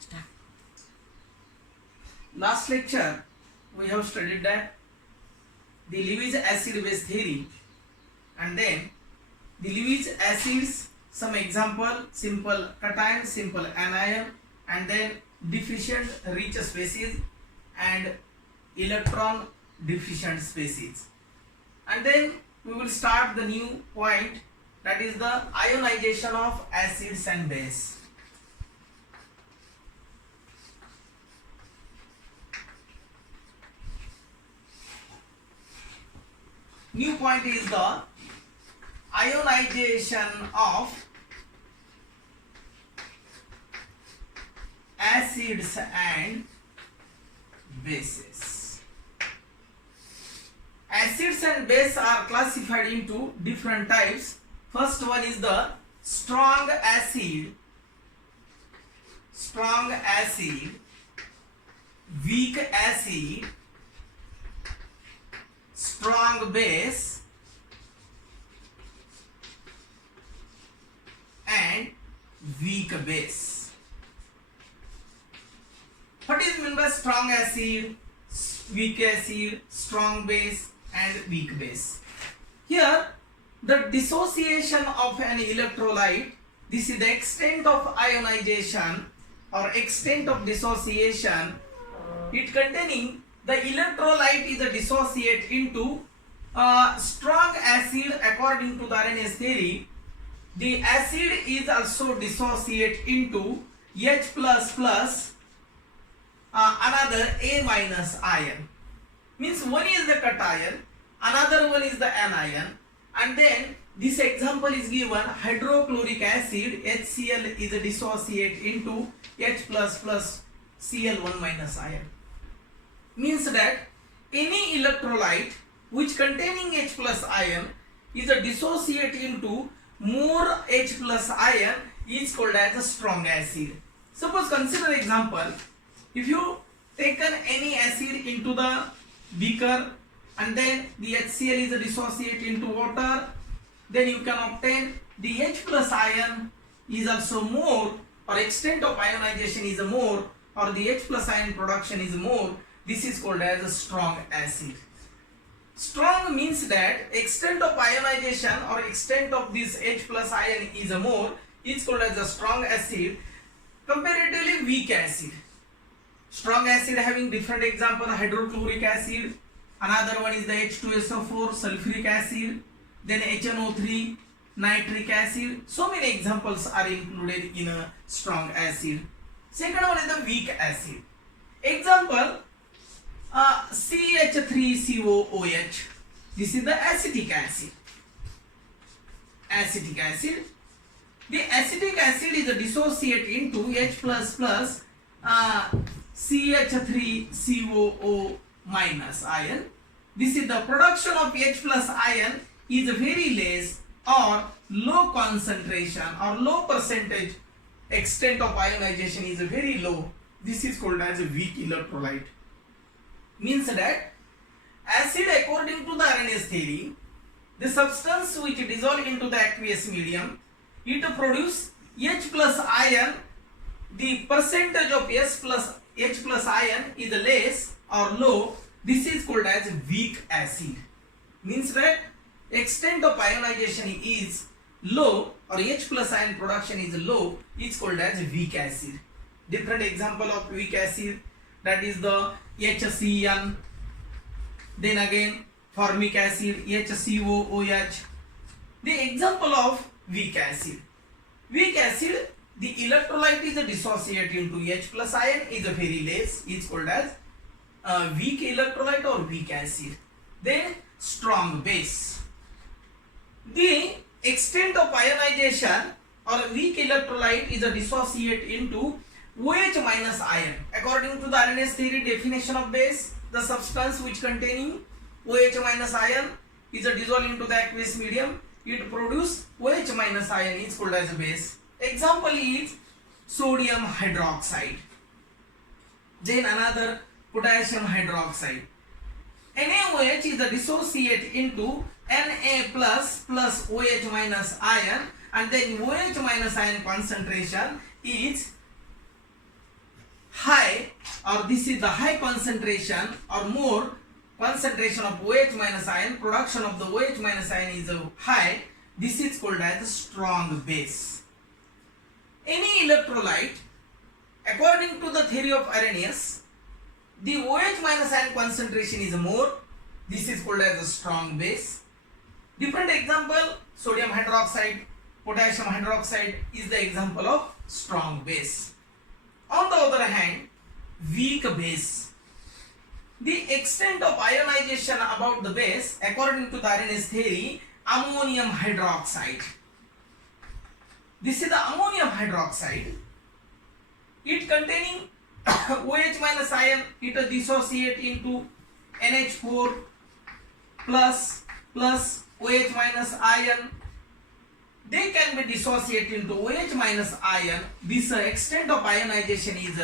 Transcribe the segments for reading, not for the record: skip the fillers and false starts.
Start. Last lecture we have studied that the Lewis acid base theory, and then the Lewis acids, some example, simple cation, simple anion, and then deficient rich species and electron deficient species. And then we will start the new point, that is the ionization of acids and base. New point is the ionization of acids and bases. Acids and base are classified into different types. First one is the strong acid, weak acid, strong base, and weak base. What is meant by strong acid, weak acid, strong base, and weak base? Here, the dissociation of an electrolyte, this is the extent of ionization or extent of dissociation. It containing the electrolyte is a dissociate into strong acid according to the Arrhenius theory. The acid is also dissociate into H++ another A- ion. Means one is the cation, another one is the anion, and then this example is given: hydrochloric acid HCl is a dissociate into H++ Cl1- ion. Means that any electrolyte which containing H+ ion is a dissociate into more H+ ion is called as a strong acid. Suppose consider example, if you taken any acid into the beaker and then the HCl is a dissociate into water, then you can obtain the H+ ion is also more, or extent of ionization is more, or the H+ ion production is more. This is called as a strong acid. Strong means that extent of ionization or extent of this H+ ion is more, is called as a strong acid. Comparatively weak acid. Strong acid having different example: hydrochloric acid, another one is the H2SO4, sulfuric acid, then HNO3, nitric acid. So many examples are included in a strong acid. Second one is the weak acid. Example, CH3COOH. This is the acetic acid. The acetic acid is a dissociate into H++ CH3COO- ion. This is the production of H+ ion is very less or low concentration or low percentage, extent of ionization is very low. This is called as a weak electrolyte. Means that acid, according to the Arrhenius theory, the substance which dissolve into the aqueous medium, it produce H+ ion. The percentage of H+ ion is less or low. This is called as weak acid. Means that extent of ionization is low or H+ ion production is low, is called as weak acid. Different example of weak acid, that is the HCN, then again formic acid HCOOH. The example of weak acid. Weak acid, the electrolyte is a dissociate into H+ ion is a very less, is called as weak electrolyte or weak acid. Then strong base. The extent of ionization or weak electrolyte is a dissociate into OH- ion. According to the Arrhenius theory definition of base, the substance which containing OH- ion is a dissolved into the aqueous medium, it produce OH- ion is called as a base. Example is sodium hydroxide. Then another potassium hydroxide. NaOH is a dissociate into Na plus OH- ion, and then OH- ion concentration is or this is the high concentration or more concentration of OH minus ion, production of the OH minus ion is high. This is called as strong base. Any electrolyte, according to the theory of Arrhenius, the OH minus ion concentration is more. This is called as a strong base. Different example, sodium hydroxide, potassium hydroxide is the example of strong base. On the other hand, weak base. The extent of ionization about the base, according to the Arrhenius theory, ammonium hydroxide. This is the ammonium hydroxide. It containing OH minus ion, it dissociate into NH4 plus OH minus ion. They can be dissociated into OH minus ion. This extent of ionization is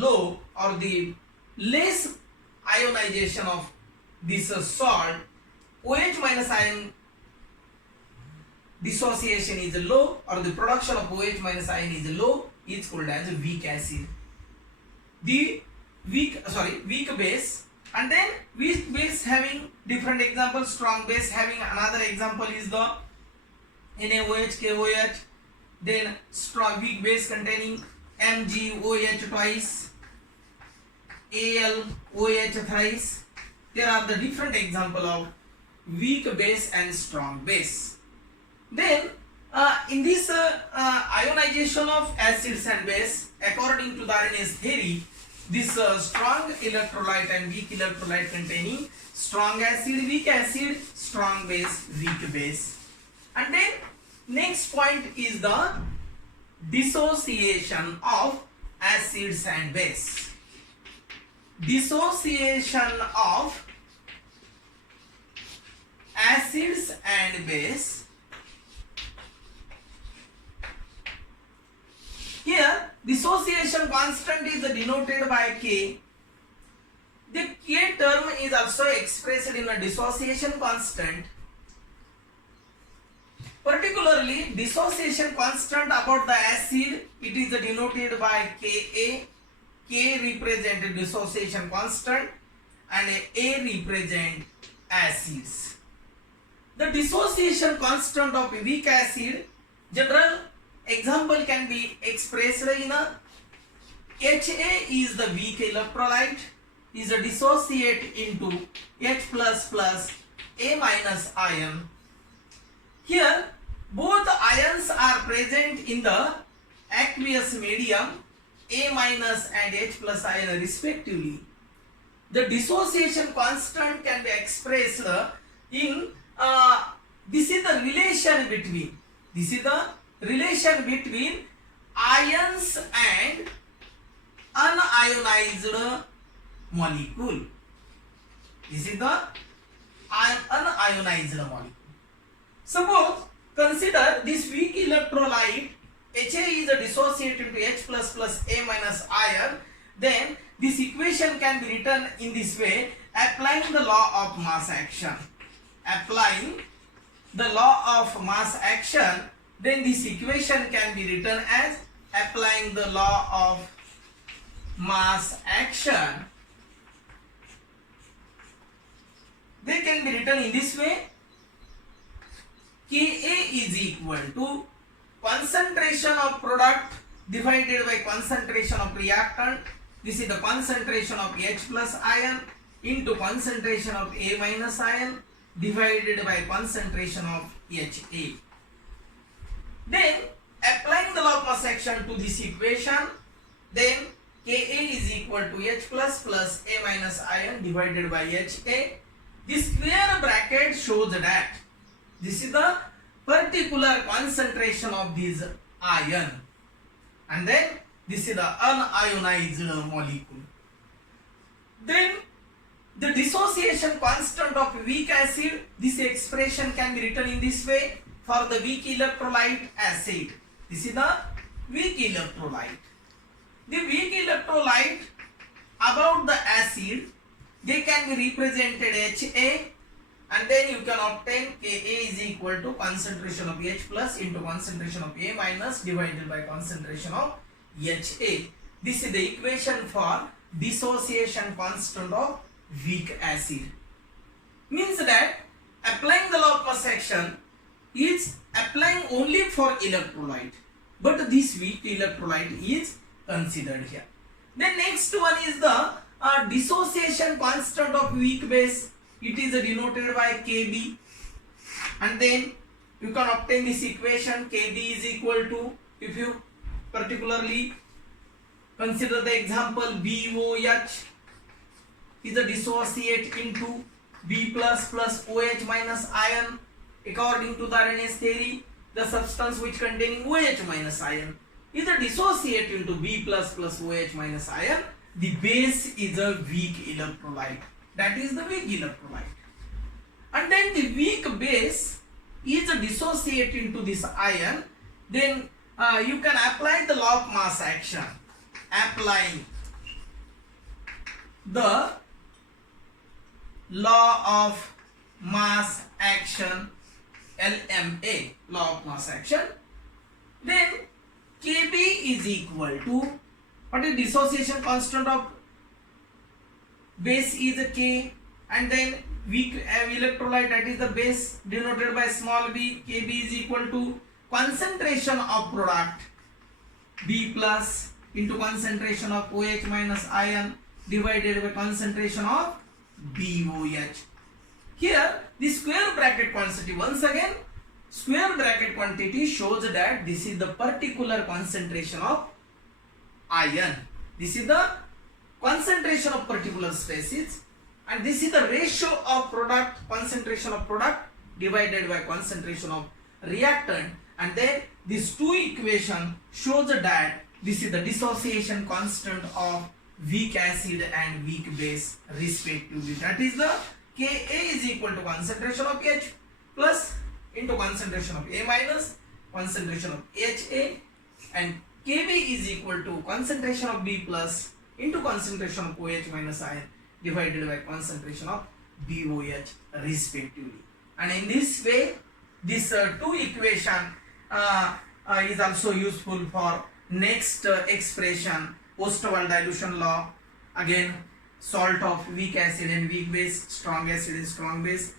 low, or the less ionization of this salt. OH minus ion dissociation is low, or the production of OH minus ion is low. It's called as a weak acid. The weak base, and then weak base having different examples. Strong base having another example is the NaOH, KOH. Then strong weak base containing MgOH twice, AlOH thrice. There are the different example of weak base and strong base. Then in this ionization of acids and base, according to the Arrhenius theory, this strong electrolyte and weak electrolyte containing strong acid, weak acid, strong base, weak base. And then next point is the dissociation of acids and base. Dissociation of acids and base. Here, dissociation constant is denoted by K. The K term is also expressed in a dissociation constant. Particularly, dissociation constant about the acid, it is denoted by Ka. K represent dissociation constant and A represent acids. The dissociation constant of weak acid, general example can be expressed in a Ha is the weak electrolyte, is a dissociate into H plus A minus ion. Here both ions are present in the aqueous medium, A minus and H plus ion respectively. The dissociation constant can be expressed in this is the relation between ions and unionized molecule. This is the unionized molecule. Suppose consider this weak electrolyte Ha is dissociated to H plus A minus ion. Then this equation can be written in this way, applying the law of mass action. Applying the law of mass action, then this equation can be written as applying the law of mass action. They can be written in this way. Ka is equal to concentration of product divided by concentration of reactant. This is the concentration of H plus ion into concentration of A minus ion divided by concentration of Ha. Then applying the law of mass action to this equation, then Ka is equal to H plus A minus ion divided by Ha. This square bracket shows that this is the particular concentration of this ion, and then this is the unionized molecule. Then the dissociation constant of weak acid, this expression can be written in this way for the weak electrolyte acid. This is the weak electrolyte. The weak electrolyte about the acid, they can be represented Ha, and then you can obtain Ka is equal to concentration of H plus into concentration of A minus divided by concentration of Ha. This is the equation for dissociation constant of weak acid. Means that applying the law of mass action is applying only for electrolyte, but this weak electrolyte is considered here. Then next one is the dissociation constant of weak base. It is denoted by Kb, and then you can obtain this equation. Kb is equal to, if you particularly consider the example, BOH is a dissociate into B plus OH minus ion. According to the Arrhenius theory, the substance which containing OH minus ion is a dissociate into B plus OH minus ion. The base is a weak electrolyte. That is the weak electrolyte. And then the weak base is a dissociate into this ion. Then you can apply the law of mass action. Applying the law of mass action, LMA, law of mass action, then Kb is equal to, what is dissociation constant of base is a K, and then weak electrolyte, that is the base denoted by small b. Kb is equal to concentration of product B plus into concentration of OH minus ion divided by concentration of BOH. Here the square bracket quantity, once again square bracket quantity shows that this is the particular concentration of ion. This is the concentration of particular species, and this is the ratio of product, concentration of product divided by concentration of reactant, and then these two equation shows that this is the dissociation constant of weak acid and weak base respectively. That is the Ka is equal to concentration of H plus into concentration of A minus concentration of HA, and Kb is equal to concentration of B plus into concentration of OH minus ion divided by concentration of BOH respectively. And in this way, this two equation is also useful for next expression, Ostwald dilution law. Again, salt of weak acid and weak base, strong acid and strong base.